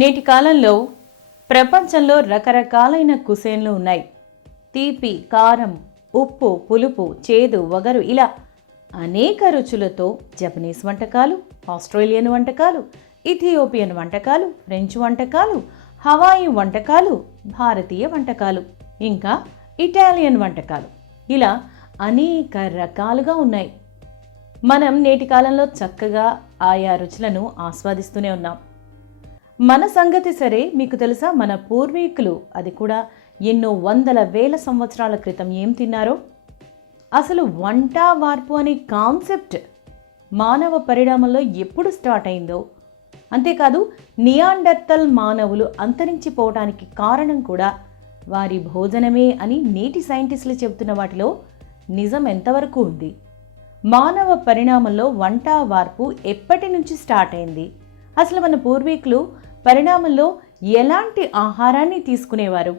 నేటి కాలంలో ప్రపంచంలో రకరకాలైన కుసేన్లు ఉన్నాయి. తీపి, కారం, ఉప్పు, పులుపు, చేదు, వగరు ఇలా అనేక రుచులతో జపనీస్ వంటకాలు, ఆస్ట్రేలియన్ వంటకాలు, ఇథియోపియన్ వంటకాలు, ఫ్రెంచ్ వంటకాలు, హవాయి వంటకాలు, భారతీయ వంటకాలు, ఇంకా ఇటాలియన్ వంటకాలు ఇలా అనేక రకాలుగా ఉన్నాయి. మనం నేటి కాలంలో చక్కగా ఆయా రుచులను ఆస్వాదిస్తూనే ఉన్నాం. మన సంగతి సరే, మీకు తెలుసా మన పూర్వీకులు, అది కూడా ఎన్నో వందల వేల సంవత్సరాల క్రితం ఏం తిన్నారో? అసలు వంట వార్పు అనే కాన్సెప్ట్ మానవ పరిణామంలో ఎప్పుడు స్టార్ట్ అయిందో, అంతేకాదు నియాండర్తల్ మానవులు అంతరించిపోవడానికి కారణం కూడా వారి భోజనమే అని నేటి సైంటిస్టులు చెబుతున్న వాటిలో నిజం ఎంతవరకు ఉంది? మానవ పరిణామంలో వంట వార్పు ఎప్పటి నుంచి స్టార్ట్ అయింది? అసలు మన పూర్వీకులు పరిణామంలో ఎలాంటి ఆహారాన్ని తీసుకునేవారు?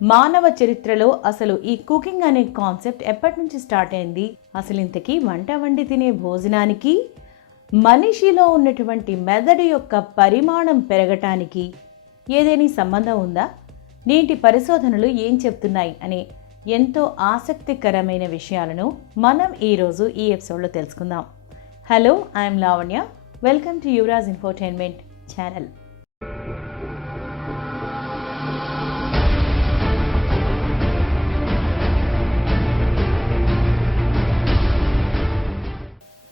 మానవ చరిత్రలో అసలు ఈ కుకింగ్ అనే కాన్సెప్ట్ ఎప్పటి నుంచి స్టార్ట్ అయింది? అసలు ఇంతకీ వంట వండి తినే భోజనానికి మనిషిలో ఉన్నటువంటి మెదడు యొక్క పరిమాణం పెరగటానికి ఏదేని సంబంధం ఉందా? నేటి పరిశోధనలు ఏం చెప్తున్నాయి అనే ఎంతో ఆసక్తికరమైన విషయాలను మనం ఈరోజు ఈ ఎపిసోడ్లో తెలుసుకుందాం. Hello, I'm Lavanya. Welcome to Yuvraj infotainment channel.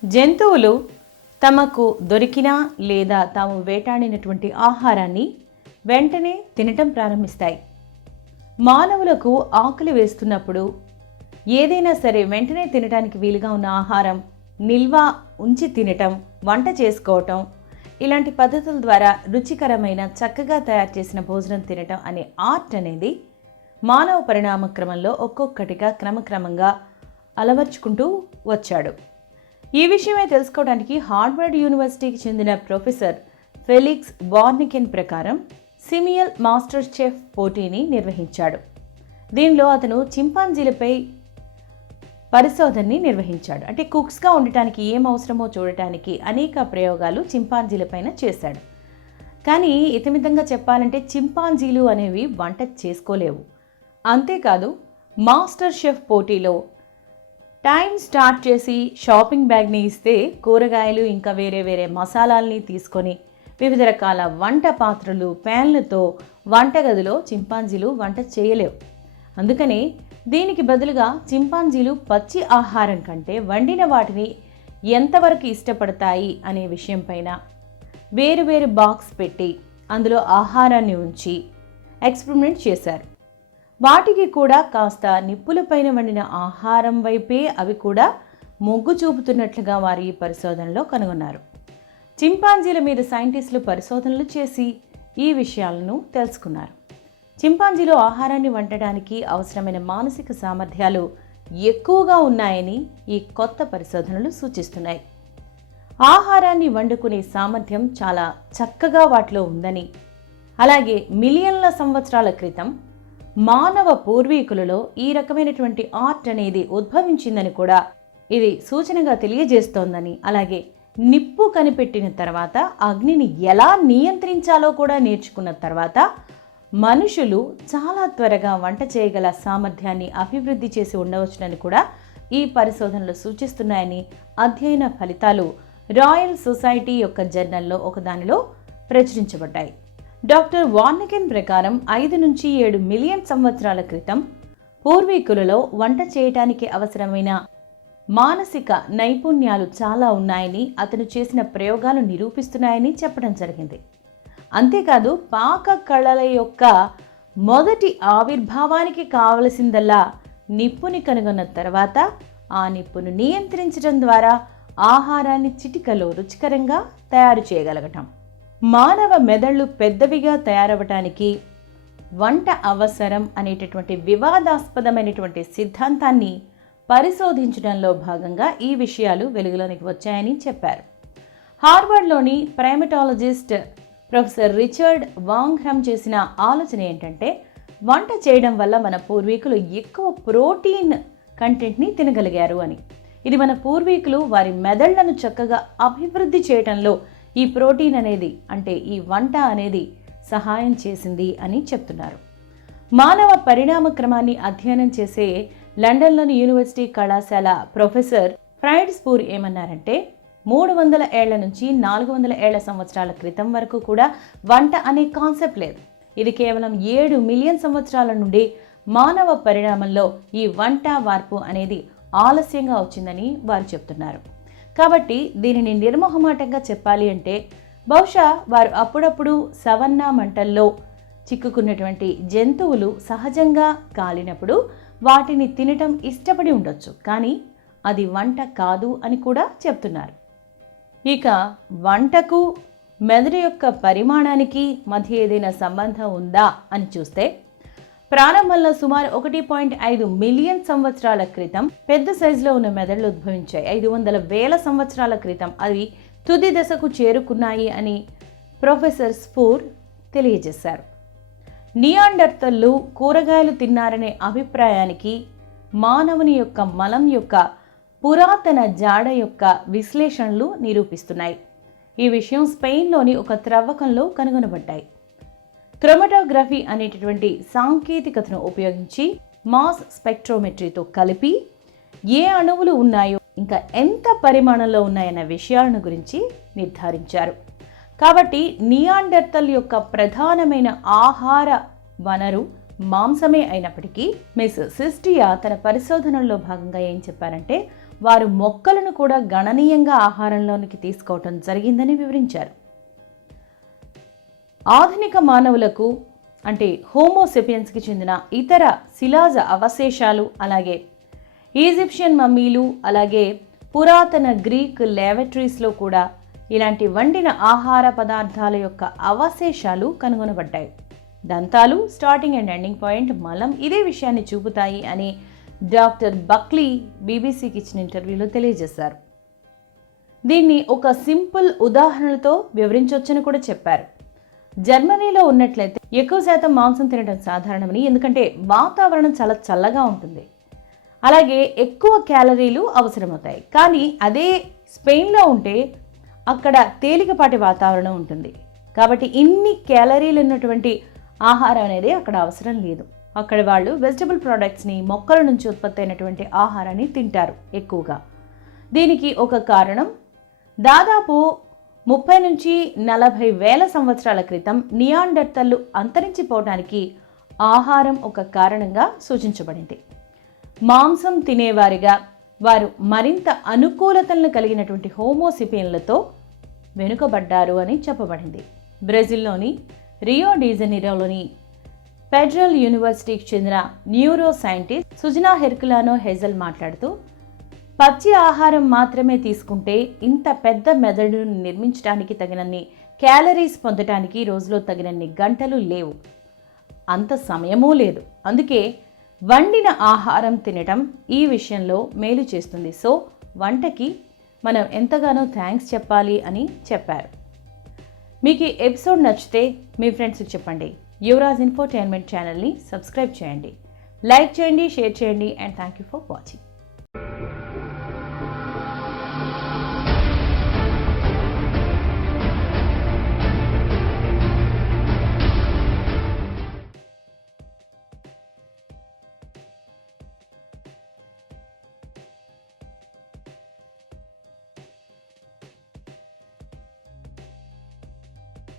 జంతువులు తమకు దొరికిన లేదా తాము వేటాడినటువంటి ఆహారాన్ని వెంటనే తినటం ప్రారంభిస్తాయి. మానవులకు ఆకలి వేస్తున్నప్పుడు ఏదైనా సరే వెంటనే తినడానికి వీలుగా ఉన్న ఆహారం నిల్వ ఉంచి తినటం, వంట చేసుకోవటం, ఇలాంటి పద్ధతుల ద్వారా రుచికరమైన చక్కగా తయారు చేసిన భోజనం తినటం అనే ఆర్ట్ అనేది మానవ పరిణామ క్రమంలో ఒక్కొక్కటిగా క్రమక్రమంగా అలవర్చుకుంటూ వచ్చాడు. ఈ విషయమే తెలుసుకోవడానికి హార్వర్డ్ యూనివర్సిటీకి చెందిన ప్రొఫెసర్ ఫెలిక్స్ వార్నికెన్ ప్రకారం సిమియల్ మాస్టర్ చెఫ్ పోటీని నిర్వహించాడు. దీనిలో అతను చింపాంజీలపై పరిశోధనని నిర్వహించాడు. అంటే కుక్స్గా ఉండటానికి ఏం అవసరమో చూడటానికి అనేక ప్రయోగాలు చింపాంజీలపైన చేశాడు. కానీ ఇతమితంగా చెప్పాలంటే చింపాంజీలు అనేవి వంట చేసుకోలేవు. అంతేకాదు మాస్టర్ షెఫ్ పోటీలో టైం స్టార్ట్ చేసి షాపింగ్ బ్యాగ్ని ఇస్తే కూరగాయలు ఇంకా వేరే వేరే మసాలాల్ని తీసుకొని వివిధ రకాల వంట పాత్రలు, ప్యాన్లతో వంటగదిలో చింపాంజీలు వంట చేయలేవు. అందుకని దీనికి బదులుగా చింపాంజీలు పచ్చి ఆహారం కంటే వండిన వాటిని ఎంతవరకు ఇష్టపడతాయి అనే విషయం పైన వేరు బాక్స్ పెట్టి అందులో ఆహారాన్ని ఉంచి ఎక్స్పెరిమెంట్ చేశారు. వాటికి కూడా కాస్త నిప్పులపైన వండిన ఆహారం వైపే అవి కూడా మొగ్గు చూపుతున్నట్లుగా వారు ఈ పరిశోధనలో కనుగొన్నారు. చింపాంజీల మీద సైంటిస్టులు పరిశోధనలు చేసి ఈ విషయాలను తెలుసుకున్నారు. చింపాంజీలో ఆహారాన్ని వండడానికి అవసరమైన మానసిక సామర్థ్యాలు ఎక్కువగా ఉన్నాయని ఈ కొత్త పరిశోధనలు సూచిస్తున్నాయి. ఆహారాన్ని వండుకునే సామర్థ్యం చాలా చక్కగా వాటిలో ఉందని, అలాగే మిలియన్ల సంవత్సరాల క్రితం మానవ పూర్వీకులలో ఈ రకమైనటువంటి ఆర్ట్ అనేది ఉద్భవించిందని కూడా ఇది సూచనగా తెలియజేస్తోందని, అలాగే నిప్పు కనిపెట్టిన తర్వాత అగ్నిని ఎలా నియంత్రించాలో కూడా నేర్చుకున్న తర్వాత మనుషులు చాలా త్వరగా వంట చేయగల సామర్థ్యాన్ని అభివృద్ధి చేసి ఉండవచ్చునని కూడా ఈ పరిశోధనలు సూచిస్తున్నాయని అధ్యయన ఫలితాలు రాయల్ సొసైటీ యొక్క జర్నల్లో ఒకదానిలో ప్రచురించబడ్డాయి. డాక్టర్ వార్నికెన్ ప్రకారం 5 నుంచి 7 మిలియన్ సంవత్సరాల క్రితం పూర్వీకులలో వంట చేయటానికి అవసరమైన మానసిక నైపుణ్యాలు చాలా ఉన్నాయని అతను చేసిన ప్రయోగాలు నిరూపిస్తున్నాయని చెప్పడం జరిగింది. అంతేకాదు పాక కళల యొక్క మొదటి ఆవిర్భావానికి కావలసిందల్లా నిప్పుని కనుగొన్న తర్వాత ఆ నిప్పును నియంత్రించడం ద్వారా ఆహారాన్ని చిటికలో రుచికరంగా తయారు చేయగలగటం. మానవ మెదళ్ళు పెద్దవిగా తయారవటానికి వంట అవసరం అనేటటువంటి వివాదాస్పదమైనటువంటి సిద్ధాంతాన్ని పరిశోధించడంలో భాగంగా ఈ విషయాలు వెలుగులోనికి వచ్చాయని చెప్పారు. హార్వర్డ్లోని ప్రైమటాలజిస్ట్ ప్రొఫెసర్ రిచర్డ్ వాంగ్రమ్ చేసిన ఆలోచన ఏంటంటే, వంట చేయడం వల్ల మన పూర్వీకులు ఎక్కువ ప్రోటీన్ కంటెంట్ని తినగలిగారు అని. ఇది మన పూర్వీకులు వారి మెదళ్లను చక్కగా అభివృద్ధి చేయటంలో ఈ ప్రోటీన్ అనేది, అంటే ఈ వంట అనేది సహాయం చేసింది అని చెప్తున్నారు. మానవ పరిణామ క్రమాన్ని అధ్యయనం చేసే లండన్లోని యూనివర్సిటీ కళాశాల ప్రొఫెసర్ ఫ్రైడ్ స్పూర్ ఏమన్నారంటే 300 ఏళ్ల నుంచి 400 ఏళ్ల సంవత్సరాల క్రితం వరకు కూడా వంట అనే కాన్సెప్ట్ లేదు. ఇది కేవలం 7 మిలియన్ సంవత్సరాల నుండి మానవ పరిణామంలో ఈ వంట వార్పు అనేది ఆలస్యంగా వచ్చిందని వారు చెప్తున్నారు. కాబట్టి దీనిని నిర్మోహమాటంగా చెప్పాలి అంటే బహుశా వారు అప్పుడప్పుడు సవన్నా మంటల్లో చిక్కుకున్నటువంటి జంతువులు సహజంగా కాలినప్పుడు వాటిని తినటం ఇష్టపడి ఉండొచ్చు, కానీ అది వంట కాదు అని కూడా చెప్తున్నారు. ఇక వంటకు మెదడు యొక్క పరిమాణానికి మధ్య ఏదైనా సంబంధం ఉందా అని చూస్తే ప్రారంభంలో సుమారు 1.5 మిలియన్ సంవత్సరాల క్రితం పెద్ద సైజులో ఉన్న మెదడులు ఉద్భవించాయి. 500,000 సంవత్సరాల క్రితం అవి తుది దశకు చేరుకున్నాయి అని ప్రొఫెసర్ స్పూర్ తెలియజేశారు. నియాండర్తళ్ళు కూరగాయలు తిన్నారనే అభిప్రాయానికి మానవుని యొక్క మలం యొక్క పురాతన జాడ యొక్క విశ్లేషణలు నిరూపిస్తున్నాయి. ఈ విషయం స్పెయిన్లోని ఒక త్రవ్వకంలో కనుగొనబడ్డాయి. క్రోమటోగ్రఫీ అనేటటువంటి సాంకేతికతను ఉపయోగించి మాస్ స్పెక్ట్రోమెట్రీతో కలిపి ఏ అణువులు ఉన్నాయో ఇంకా ఎంత పరిమాణంలో ఉన్నాయన్న విషయాలను గురించి నిర్ధారించారు. కాబట్టి నియాండర్తల్ యొక్క ప్రధానమైన ఆహార వనరు మాంసమే అయినప్పటికీ మిస్ సిస్టియా తన పరిశోధనల్లో భాగంగా ఏం చెప్పారంటే వారు మొక్కలను కూడా గణనీయంగా ఆహారంలోనికి తీసుకోవటం జరిగిందని వివరించారు. ఆధునిక మానవులకు అంటే హోమోసెపియన్స్కి చెందిన ఇతర శిలాజ అవశేషాలు, అలాగే ఈజిప్షియన్ మమ్మీలు, అలాగే పురాతన గ్రీక్ ల్యాబొరేటరీస్లో కూడా ఇలాంటి వండిన ఆహార పదార్థాల యొక్క అవశేషాలు కనుగొనబడ్డాయి. దంతాలు, స్టార్టింగ్ అండ్ ఎండింగ్ పాయింట్, మలం ఇదే విషయాన్ని చూపుతాయి అని డాక్టర్ బక్లీ బీబీసీకి ఇచ్చిన ఇంటర్వ్యూలో తెలియజేశారు. దీన్ని ఒక సింపుల్ ఉదాహరణతో వివరించవచ్చని కూడా చెప్పారు. జర్మనీలో ఉన్నట్లయితే ఎక్కువ శాతం మాంసం తినడం సాధారణమని, ఎందుకంటే వాతావరణం చాలా చల్లగా ఉంటుంది, అలాగే ఎక్కువ క్యాలరీలు అవసరమవుతాయి. కానీ అదే స్పెయిన్లో ఉంటే అక్కడ తేలికపాటి వాతావరణం ఉంటుంది, కాబట్టి ఇన్ని క్యాలరీలు ఉన్నటువంటి ఆహారం అనేది అక్కడ అవసరం లేదు. అక్కడ వాళ్ళు వెజిటబుల్ ప్రోడక్ట్స్ని, మొక్కల నుంచి ఉత్పత్తి అయినటువంటి ఆహారాన్ని తింటారు ఎక్కువగా. దీనికి ఒక కారణం దాదాపు 30 నుంచి 40 వేల సంవత్సరాల క్రితం నియాండర్తళ్ళు అంతరించిపోవడానికి ఆహారం ఒక కారణంగా సూచించబడింది. మాంసం తినేవారిగా వారు మరింత అనుకూలతలను కలిగినటువంటి హోమోసిపియన్లతో వెనుకబడ్డారు అని చెప్పబడింది. బ్రెజిల్లోని రియో డి జనీరోలోని ఫెడరల్ యూనివర్సిటీకి చెందిన న్యూరో సైంటిస్ట్ సుజనా హెర్కులానో హెజల్ మాట్లాడుతూ, పచ్చి ఆహారం మాత్రమే తీసుకుంటే ఇంత పెద్ద మెదడును నిర్మించడానికి తగినన్ని క్యాలరీస్ పొందటానికి రోజులో తగినన్ని గంటలు లేవు, అంత సమయమూ లేదు. అందుకే వండిన ఆహారం తినటం ఈ విషయంలో మేలు చేస్తుంది. సో వంటకి మనం ఎంతగానో థ్యాంక్స్ చెప్పాలి అని చెప్పారు. మీకు ఈ ఎపిసోడ్ నచ్చితే మీ ఫ్రెండ్స్కి చెప్పండి. యువరాజ్ ఇన్ఫోటైన్మెంట్ ఛానల్ని సబ్స్క్రైబ్ చేయండి, లైక్ చేయండి, షేర్ చేయండి. And thank you for watching.